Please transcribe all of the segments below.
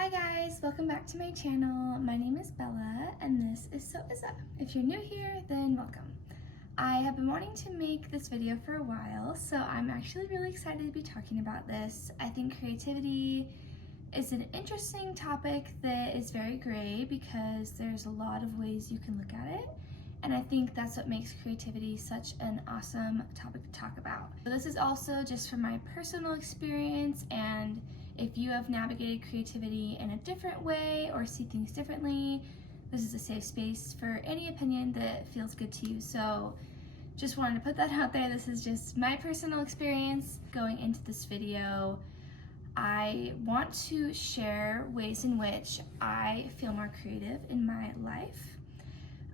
Hi guys, welcome back to my channel. My name is Bella and this is So Izza. If you're new here, then welcome. I have been wanting to make this video for a while, so I'm actually really excited to be talking about this. I think creativity is an interesting topic that is very gray because there's a lot of ways you can look at it. And I think that's what makes creativity such an awesome topic to talk about. So this is also just from my personal experience, and if you have navigated creativity in a different way or see things differently, this is a safe space for any opinion that feels good to you. So just wanted to put that out there. This is just my personal experience going into this video. I want to share ways in which I feel more creative in my life.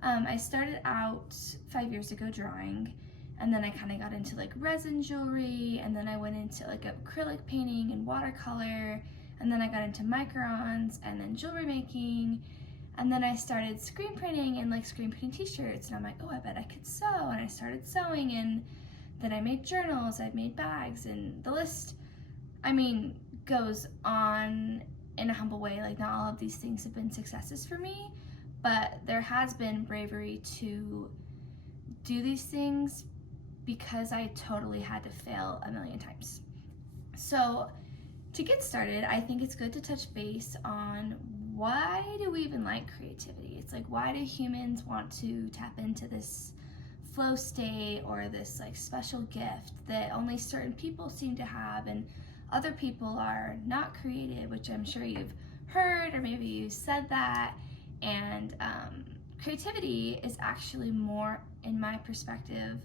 I started out 5 years ago drawing, and then I kind of got into like resin jewelry, and then I went into like acrylic painting and watercolor, and then I got into microns and then jewelry making, and then I started screen printing and like screen printing t-shirts, and I'm like, oh, I bet I could sew, and I started sewing, and then I made journals, I made bags, and the list, goes on in a humble way. Like, not all of these things have been successes for me, but there has been bravery to do these things because I totally had to fail a million times. So to get started, I think it's good to touch base on why do we even like creativity? It's like, why do humans want to tap into this flow state or this like special gift that only certain people seem to have and other people are not creative, which I'm sure you've heard, or maybe you said that. And creativity is actually more, in my perspective,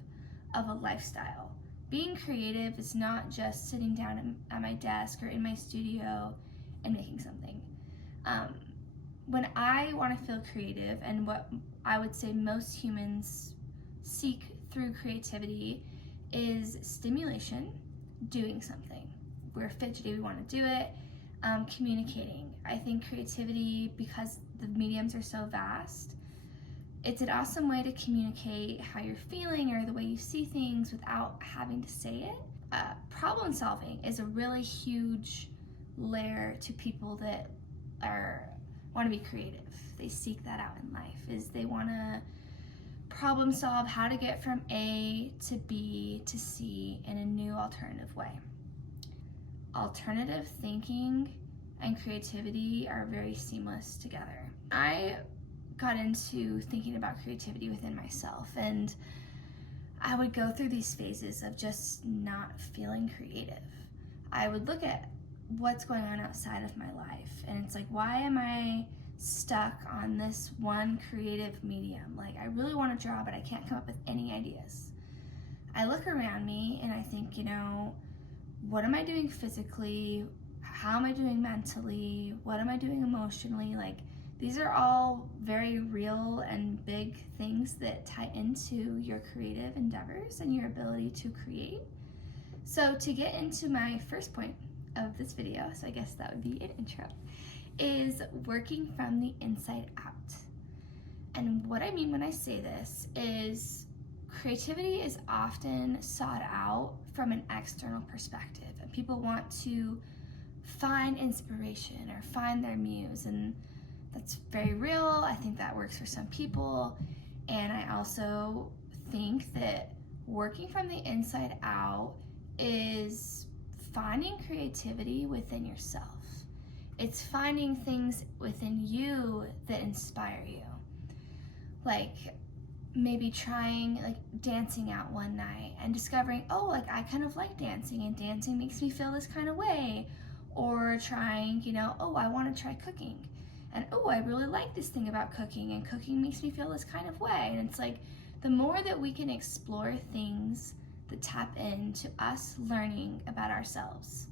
of a lifestyle. Being creative is not just sitting down at my desk or in my studio and making something. When I want to feel creative, and what I would say most humans seek through creativity, is stimulation, doing something. We're fidgety, we want to do it. Communicating. I think creativity, because the mediums are so vast, it's an awesome way to communicate how you're feeling or the way you see things without having to say it. Problem solving is a really huge layer to people that want to be creative. They seek that out in life, is they want to problem solve how to get from A to B to C in a new alternative way. Alternative thinking and creativity are very seamless together. I got into thinking about creativity within myself, and I would go through these phases of just not feeling creative. I would look at what's going on outside of my life, and it's like, why am I stuck on this one creative medium? Like, I really want to draw, but I can't come up with any ideas. I look around me and I think, what am I doing physically? How am I doing mentally? What am I doing emotionally? Like, these are all very real and big things that tie into your creative endeavors and your ability to create. So to get into my first point of this video, so I guess that would be an intro, is working from the inside out. And what I mean when I say this is creativity is often sought out from an external perspective, and people want to find inspiration or find their muse, and that's very real. I think that works for some people, and I also think that working from the inside out is finding creativity within yourself. It's finding things within you that inspire you. Like, maybe trying like dancing out one night and discovering, oh, like I kind of like dancing, and dancing makes me feel this kind of way. Or trying, oh, I want to try cooking, and oh, I really like this thing about cooking, and cooking makes me feel this kind of way. And it's like, the more that we can explore things that tap into us learning about ourselves,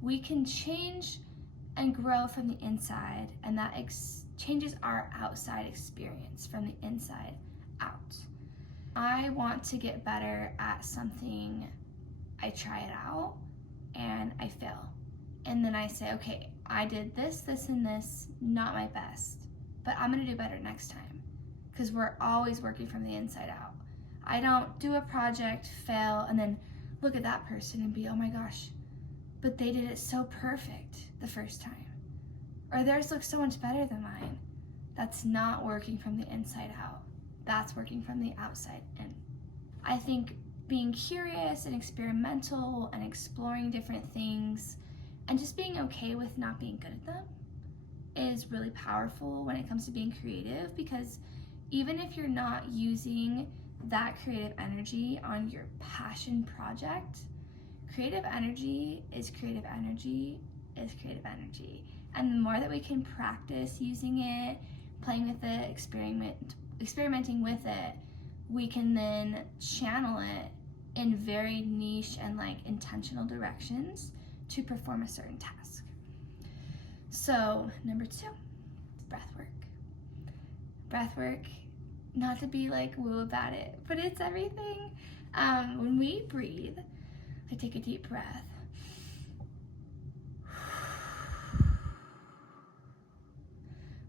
we can change and grow from the inside, and that changes our outside experience from the inside out. I want to get better at something. I try it out and I fail. And then I say, okay, I did this, this, and this, not my best, but I'm gonna do better next time. Because we're always working from the inside out. I don't do a project, fail, and then look at that person and be, oh my gosh, but they did it so perfect the first time. or theirs looks so much better than mine. That's not working from the inside out. That's working from the outside in. I think being curious and experimental and exploring different things and just being okay with not being good at them is really powerful when it comes to being creative, because even if you're not using that creative energy on your passion project, creative energy is creative energy is creative energy. And the more that we can practice using it, playing with it, experimenting with it, we can then channel it in very niche and like intentional directions to perform a certain task. So number 2, breath work. Breath work, not to be like woo about it, but it's everything. When we breathe, I take a deep breath.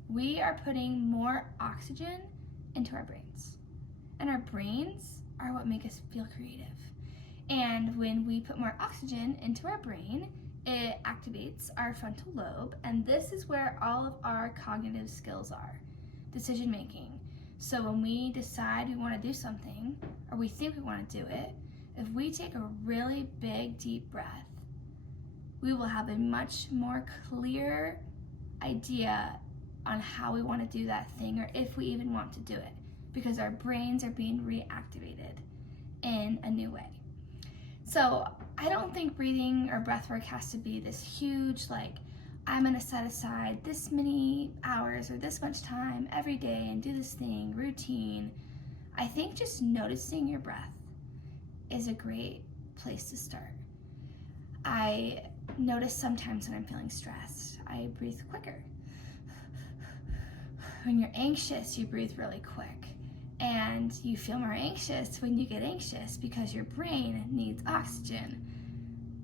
We are putting more oxygen into our brains. And our brains are what make us feel creative. And when we put more oxygen into our brain, it activates our frontal lobe, and this is where all of our cognitive skills are, decision making. So when we decide we want to do something, or we think we want to do it, if we take a really big, deep breath, we will have a much more clear idea on how we want to do that thing, or if we even want to do it, because our brains are being reactivated in a new way. So I don't think breathing or breath work has to be this huge, like, I'm gonna set aside this many hours or this much time every day and do this thing, routine. I think just noticing your breath is a great place to start. I notice sometimes when I'm feeling stressed, I breathe quicker. When you're anxious, you breathe really quick. And you feel more anxious when you get anxious because your brain needs oxygen.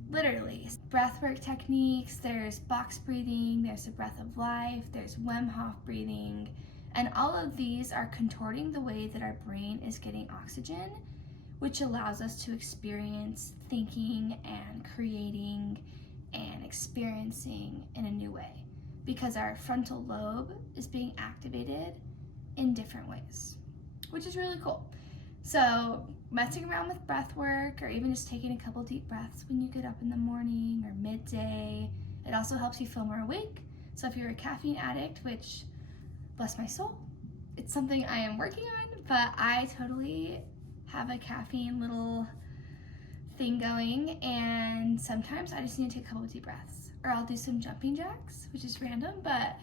Literally. Breathwork techniques, there's box breathing, there's the breath of life, there's Wim Hof breathing, and all of these are contorting the way that our brain is getting oxygen, which allows us to experience thinking and creating and experiencing in a new way, because our frontal lobe is being activated in different ways, which is really cool. So messing around with breath work, or even just taking a couple deep breaths when you get up in the morning or midday, it also helps you feel more awake. So if you're a caffeine addict, which, bless my soul, it's something I am working on, but I totally have a caffeine little thing going, and sometimes I just need to take a couple deep breaths, or I'll do some jumping jacks, which is random, but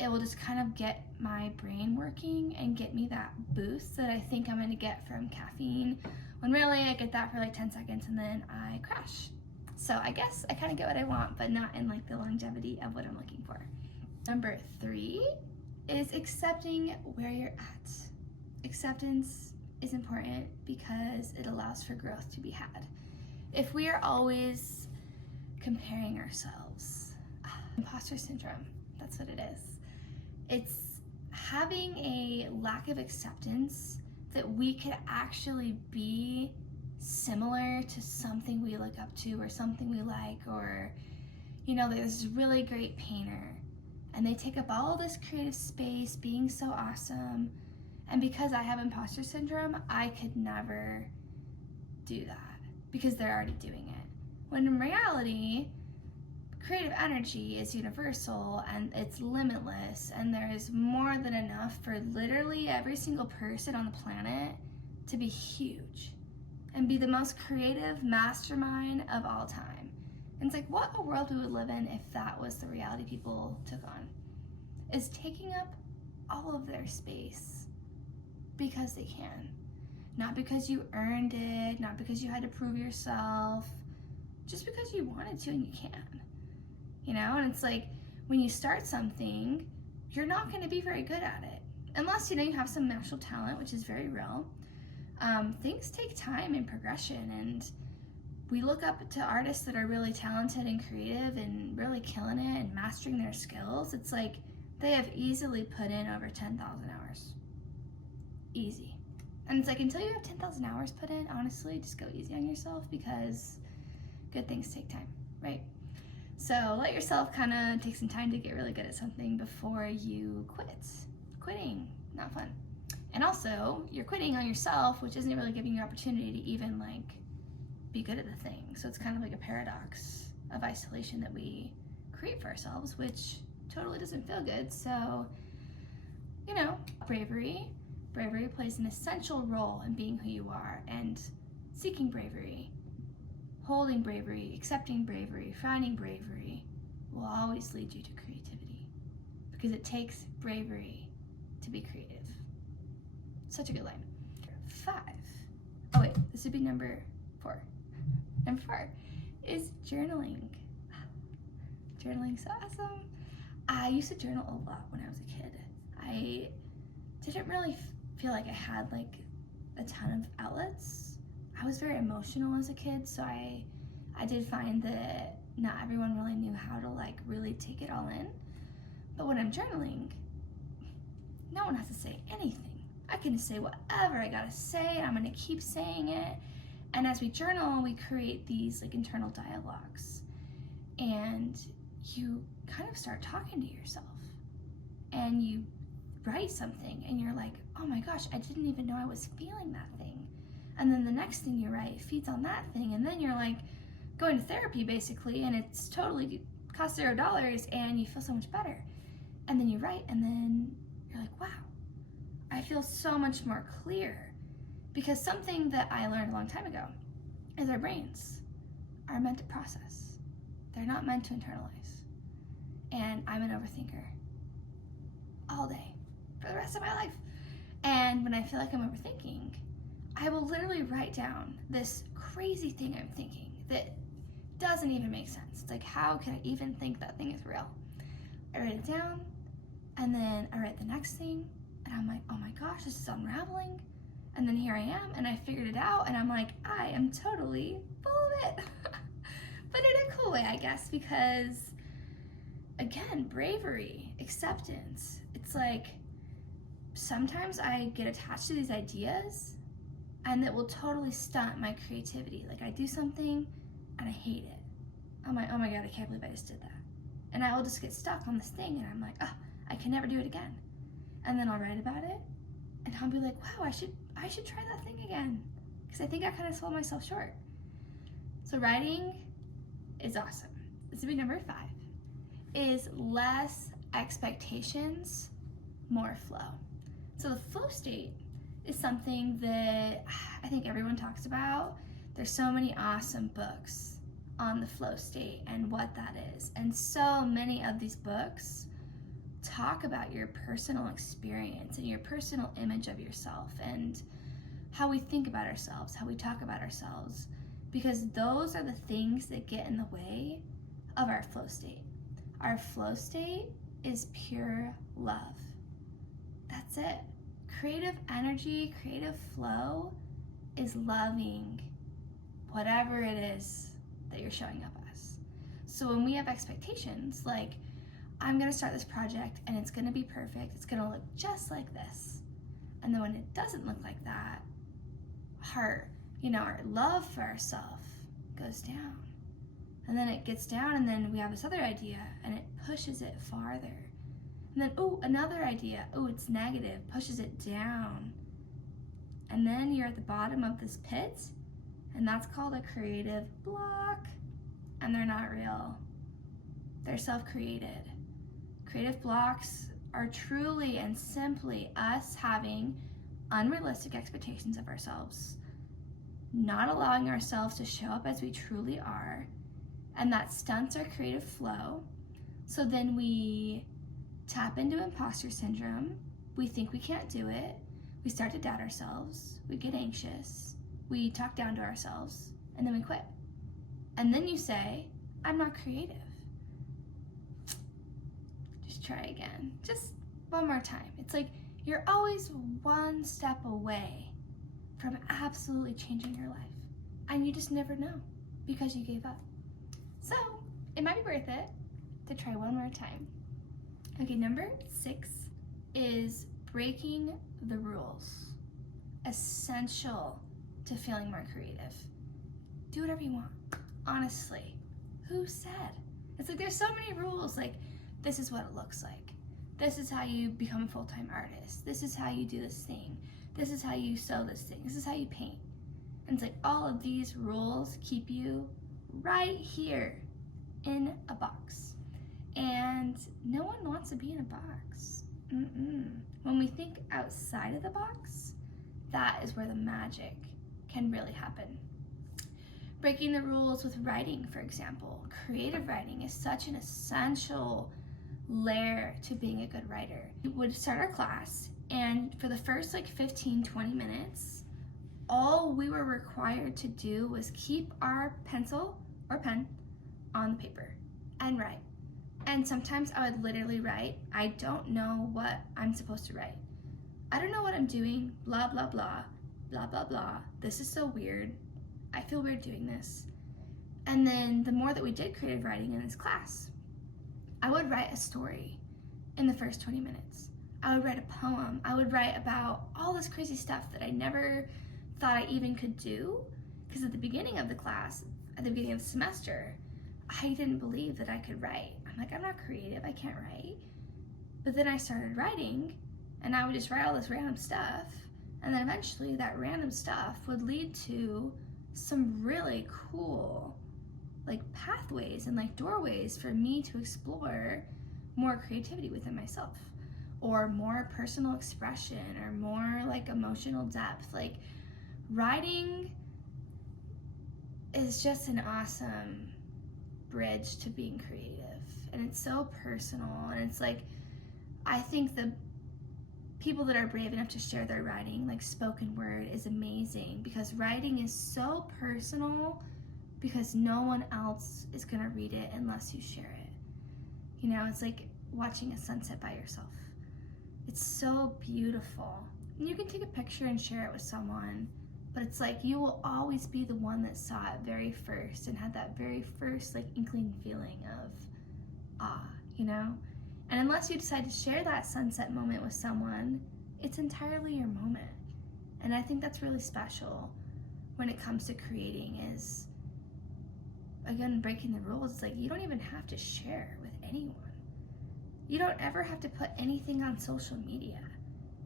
it will just kind of get my brain working and get me that boost that I think I'm gonna get from caffeine, when really I get that for like 10 seconds and then I crash. So I guess I kind of get what I want, but not in like the longevity of what I'm looking for. Number 3 is accepting where you're at. Acceptance is important because it allows for growth to be had. If we are always comparing ourselves, imposter syndrome, that's what it is. It's having a lack of acceptance that we could actually be similar to something we look up to or something we like, or, you know, there's this really great painter and they take up all this creative space being so awesome, and because I have imposter syndrome, I could never do that because they're already doing it. When in reality, creative energy is universal and it's limitless, and there is more than enough for literally every single person on the planet to be huge and be the most creative mastermind of all time. And it's like, what a world we would live in if that was the reality people took on, is taking up all of their space because they can. Not because you earned it, not because you had to prove yourself, just because you wanted to and you can. You know, and it's like, when you start something, you're not going to be very good at it. Unless, you know, you have some natural talent, which is very real. Things take time and progression, and we look up to artists that are really talented and creative and really killing it and mastering their skills. It's like they have easily put in over 10,000 hours. Easy. And it's like, until you have 10,000 hours put in, honestly, just go easy on yourself, because good things take time, right? So let yourself kind of take some time to get really good at something before you quit. Quitting, not fun. And also, you're quitting on yourself, which isn't really giving you opportunity to even like be good at the thing. So it's kind of like a paradox of isolation that we create for ourselves, which totally doesn't feel good. So, you know, bravery plays an essential role in being who you are, and seeking bravery, holding bravery, accepting bravery, finding bravery will always lead you to creativity, because it takes bravery to be creative. Such a good line. 5. Oh wait, this would be number 4. Number 4 is journaling. Journaling's so awesome. I used to journal a lot when I was a kid. I didn't really feel like I had like a ton of outlets. I was very emotional as a kid, so I did find that not everyone really knew how to like really take it all in. But when I'm journaling, no one has to say anything. I can say whatever I gotta say, and I'm gonna keep saying it. And as we journal, we create these like internal dialogues, and you kind of start talking to yourself, and you write something, and you're like, oh my gosh, I didn't even know I was feeling that thing. And then the next thing you write feeds on that thing, and then you're like going to therapy basically, and it's totally costs $0, and you feel so much better. And then you write, and then you're like, wow, I feel so much more clear. Because something that I learned a long time ago is our brains are meant to process. They're not meant to internalize. And I'm an overthinker all day for the rest of my life. And when I feel like I'm overthinking, I will literally write down this crazy thing I'm thinking that doesn't even make sense. It's like, how can I even think that thing is real? I write it down, and then I write the next thing, and I'm like, oh my gosh, this is unraveling. And then here I am, and I figured it out, and I'm like, I am totally full of it. But in a cool way, I guess, because again, bravery, acceptance. It's like, sometimes I get attached to these ideas, and it will totally stunt my creativity. Like I do something, and I hate it. I'm like, oh my God, I can't believe I just did that. And I will just get stuck on this thing, and I'm like, oh, I can never do it again. And then I'll write about it, and I'll be like, wow, I should try that thing again, because I think I kind of sold myself short. So writing is awesome. This would be number 5, is less expectations, more flow. So the flow state is something that I think everyone talks about. There's so many awesome books on the flow state and what that is. And so many of these books talk about your personal experience and your personal image of yourself and how we think about ourselves, how we talk about ourselves, because those are the things that get in the way of our flow state. Our flow state is pure love. That's it. Creative energy, creative flow is loving whatever it is that you're showing up as. So when we have expectations, like, I'm gonna start this project and it's gonna be perfect, it's gonna look just like this. And then when it doesn't look like that, our love for ourselves goes down. And then it gets down, and then we have this other idea and it pushes it farther. And then, another idea, it's negative, pushes it down. And then you're at the bottom of this pit, and that's called a creative block. And they're not real. They're self-created. Creative blocks are truly and simply us having unrealistic expectations of ourselves, not allowing ourselves to show up as we truly are, and that stunts our creative flow. So then we tap into imposter syndrome. We think we can't do it. We start to doubt ourselves. We get anxious. We talk down to ourselves, and then we quit. And then you say, I'm not creative. Just try again. Just one more time. It's like you're always one step away from absolutely changing your life. And you just never know because you gave up. So it might be worth it to try one more time. Okay, number 6 is breaking the rules. Essential to feeling more creative. Do whatever you want. Honestly, who said? It's like there's so many rules, like this is what it looks like. This is how you become a full-time artist. This is how you do this thing. This is how you sew this thing. This is how you paint. And it's like all of these rules keep you right here in a box. And no one wants to be in a box. When we think outside of the box, that is where the magic can really happen. Breaking the rules with writing, for example. Creative writing is such an essential layer to being a good writer. We would start our class, and for the first like 15-20 minutes, all we were required to do was keep our pencil or pen on the paper and write. And sometimes I would literally write, I don't know what I'm supposed to write. I don't know what I'm doing, blah, blah, blah, blah, blah, blah. This is so weird. I feel weird doing this. And then the more that we did creative writing in this class, I would write a story in the first 20 minutes. I would write a poem. I would write about all this crazy stuff that I never thought I even could do. Because at the beginning of the class, at the beginning of the semester, I didn't believe that I could write. I'm like, I'm not creative, I can't write. But then I started writing, and I would just write all this random stuff. And then eventually that random stuff would lead to some really cool like pathways and like doorways for me to explore more creativity within myself, or more personal expression, or more like emotional depth. Like writing is just an awesome bridge to being creative, and it's so personal. And it's like, I think the people that are brave enough to share their writing, like spoken word, is amazing, because writing is so personal, because no one else is gonna read it unless you share it. You know, it's like watching a sunset by yourself. It's so beautiful. And you can take a picture and share it with someone, but it's like you will always be the one that saw it very first and had that very first like inkling feeling of awe, you know? And unless you decide to share that sunset moment with someone, it's entirely your moment. And I think that's really special when it comes to creating, is, again, breaking the rules. It's like you don't even have to share with anyone. You don't ever have to put anything on social media.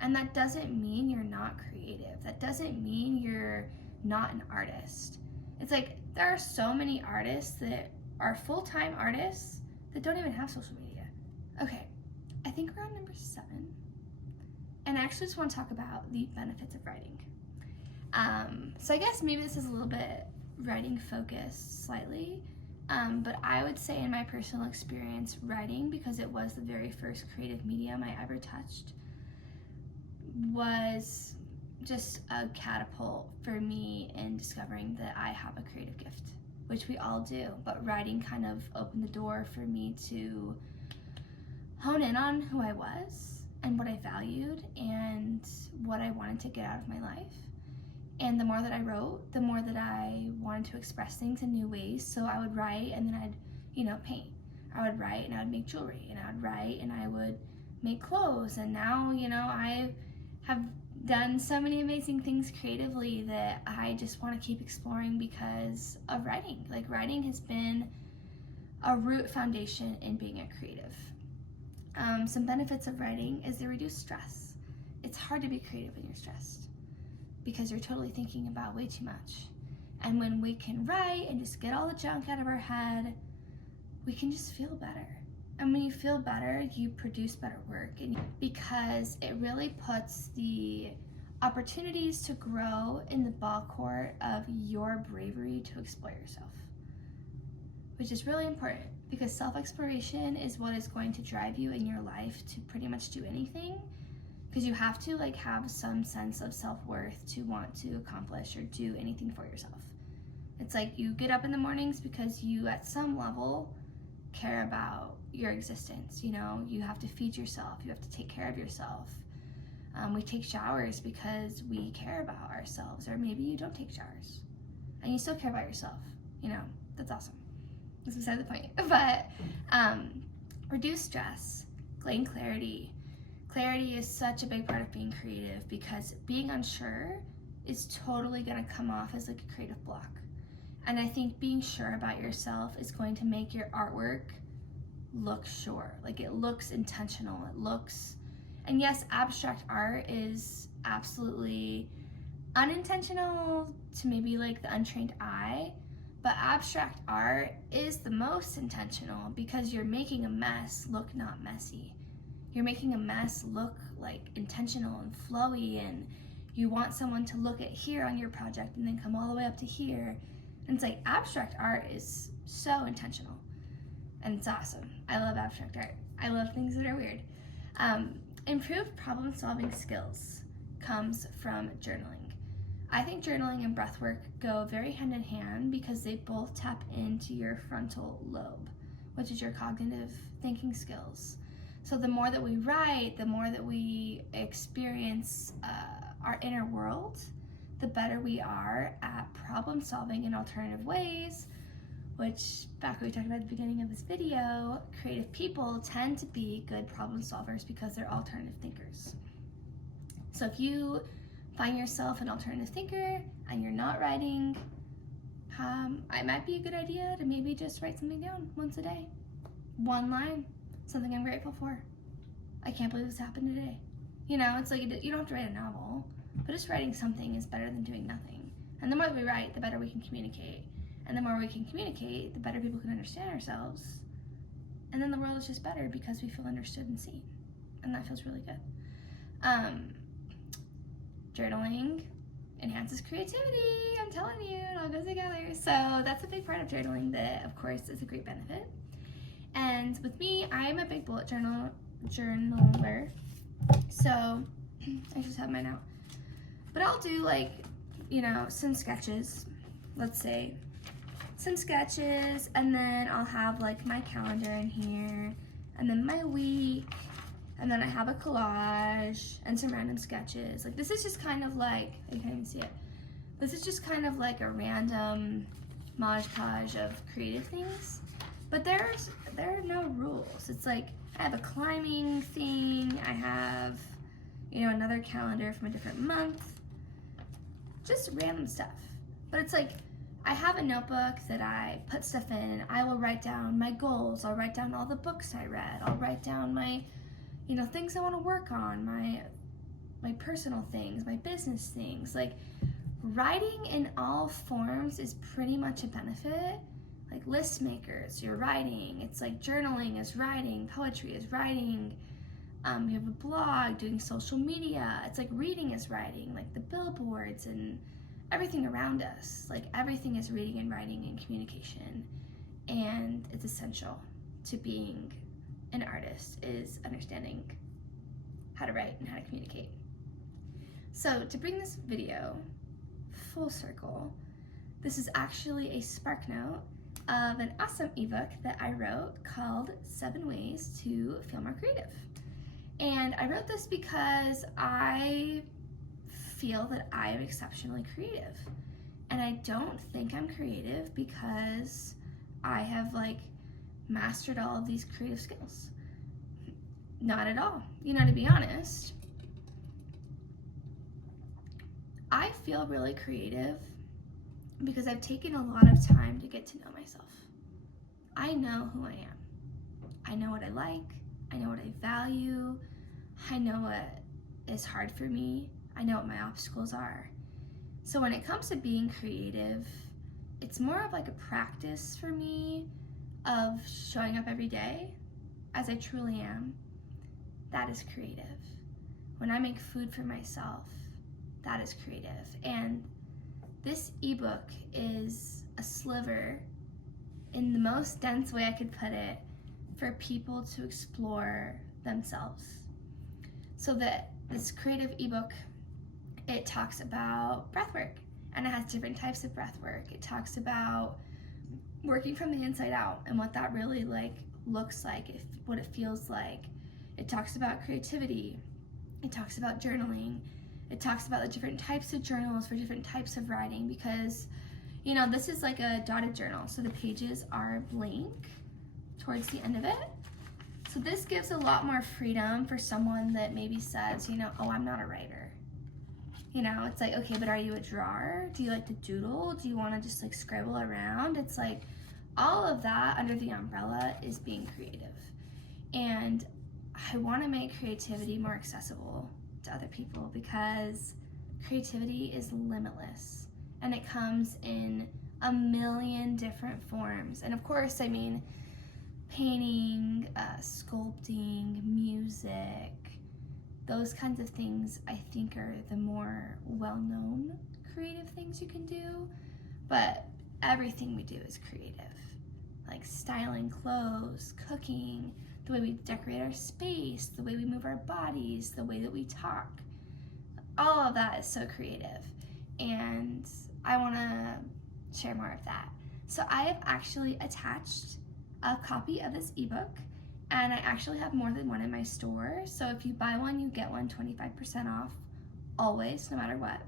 And that doesn't mean you're not creative. That doesn't mean you're not an artist. It's like there are so many artists that are full-time artists that don't even have social media. Okay, I think we're on number 7. And I actually just want to talk about the benefits of writing. So I guess maybe this is a little bit writing focused slightly, but I would say in my personal experience, writing, because it was the very first creative medium I ever touched, was just a catapult for me in discovering that I have a creative gift, which we all do, but writing kind of opened the door for me to hone in on who I was and what I valued and what I wanted to get out of my life. And the more that I wrote, the more that I wanted to express things in new ways. So I would write, and then I'd, paint. I would write and I would make jewelry, and I would write and I would make clothes. And now, I have done so many amazing things creatively that I just want to keep exploring because of writing. Like, writing has been a root foundation in being a creative. Some benefits of writing is they reduce stress. It's hard to be creative when you're stressed because you're totally thinking about way too much. And when we can write and just get all the junk out of our head, we can just feel better. And when you feel better, you produce better work, and because it really puts the opportunities to grow in the ball court of your bravery to explore yourself, which is really important, because self-exploration is what is going to drive you in your life to pretty much do anything, because you have to have some sense of self-worth to want to accomplish or do anything for yourself. It's like you get up in the mornings because you at some level care about your existence. You have to feed yourself, you have to take care of yourself. We take showers because we care about ourselves, or maybe you don't take showers and you still care about yourself. That's awesome. That's beside the point. But reduce stress, gain clarity. Clarity is such a big part of being creative, because being unsure is totally going to come off as a creative block. And I think being sure about yourself is going to make your artwork look sure. Like it looks intentional. It looks, and yes, abstract art is absolutely unintentional to maybe like the untrained eye, but abstract art is the most intentional because you're making a mess look not messy. You're making a mess look like intentional and flowy, and you want someone to look at here on your project and then come all the way up to here. And it's like abstract art is so intentional, and it's awesome. I love abstract art. I love things that are weird. Improved problem solving skills comes from journaling. I think journaling and breathwork go very hand in hand because they both tap into your frontal lobe, which is your cognitive thinking skills. So the more that we write, the more that we experience our inner world, the better we are at problem solving in alternative ways, which, back when we talked about at the beginning of this video, creative people tend to be good problem solvers because they're alternative thinkers. So if you find yourself an alternative thinker and you're not writing, it might be a good idea to maybe just write something down once a day. One line, something I'm grateful for. I can't believe this happened today. You know, it's like you don't have to write a novel, but just writing something is better than doing nothing. And the more that we write, the better we can communicate. And the more we can communicate, the better people can understand ourselves. And then the world is just better because we feel understood and seen. And that feels really good. Journaling enhances creativity. I'm telling you, it all goes together. So that's a big part of journaling that, of course, is a great benefit. And with me, I'm a big bullet journaler. So I just have mine out. But I'll do like, you know, some sketches, let's say. Some sketches, and then I'll have like my calendar in here, and then my week, and then I have a collage and some random sketches. Like this is just kind of like, you can't even see it. This is just kind of like a random modge podge of creative things. But there are no rules. It's like I have a climbing thing, I have, you know, another calendar from a different month. Just random stuff. But it's like I have a notebook that I put stuff in, and I will write down my goals. I'll write down all the books I read. I'll write down my, you know, things I want to work on, my personal things, my business things. Like writing in all forms is pretty much a benefit. Like list makers, you're writing. It's like journaling is writing, poetry is writing. You have a blog, doing social media. It's like reading is writing, like the billboards and everything around us. Like everything is reading and writing and communication. And it's essential to being an artist, is understanding how to write and how to communicate. So to bring this video full circle, this is actually a sparknote of an awesome ebook that I wrote called 7 Ways to Feel More Creative. And I wrote this because I feel that I am exceptionally creative. And I don't think I'm creative because I have like mastered all of these creative skills. Not at all. You know, to be honest, I feel really creative because I've taken a lot of time to get to know myself. I know who I am. I know what I like. I know what I value. I know what is hard for me. I know what my obstacles are. So when it comes to being creative, it's more of like a practice for me of showing up every day as I truly am. That is creative. When I make food for myself, that is creative. And this ebook is a sliver, in the most dense way I could put it, for people to explore themselves. So that this creative ebook, it talks about breathwork, and it has different types of breathwork. It talks about working from the inside out and what that really like looks like, what it feels like. It talks about creativity. It talks about journaling. It talks about the different types of journals for different types of writing, because, you know, this is like a dotted journal, so the pages are blank towards the end of it. So this gives a lot more freedom for someone that maybe says, you know, oh, I'm not a writer. You know, it's like, okay, but are you a drawer? Do you like to doodle? Do you want to just like scribble around? It's like, all of that under the umbrella is being creative. And I want to make creativity more accessible to other people because creativity is limitless and it comes in a million different forms. And of course, I mean, painting, sculpting, music, those kinds of things I think are the more well-known creative things you can do, but everything we do is creative. Like styling clothes, cooking, the way we decorate our space, the way we move our bodies, the way that we talk. All of that is so creative, and I want to share more of that. So I have actually attached a copy of this ebook, and I actually have more than one in my store. So if you buy one, you get one 25% off, always, no matter what.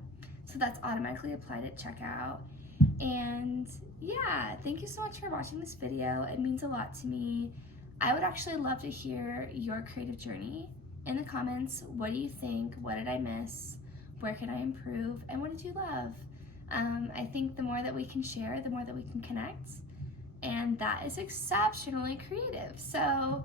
So that's automatically applied at checkout. And yeah, thank you so much for watching this video. It means a lot to me. I would actually love to hear your creative journey in the comments. What do you think? What did I miss? Where can I improve? And what did you love? I think the more that we can share, the more that we can connect. And that is exceptionally creative. So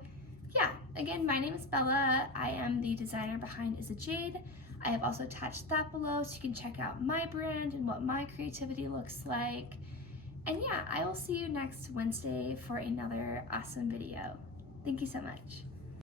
yeah, again, my name is Bella. I am the designer behind IZAAJADE. I have also attached that below so you can check out my brand and what my creativity looks like. And yeah, I will see you next Wednesday for another awesome video. Thank you so much.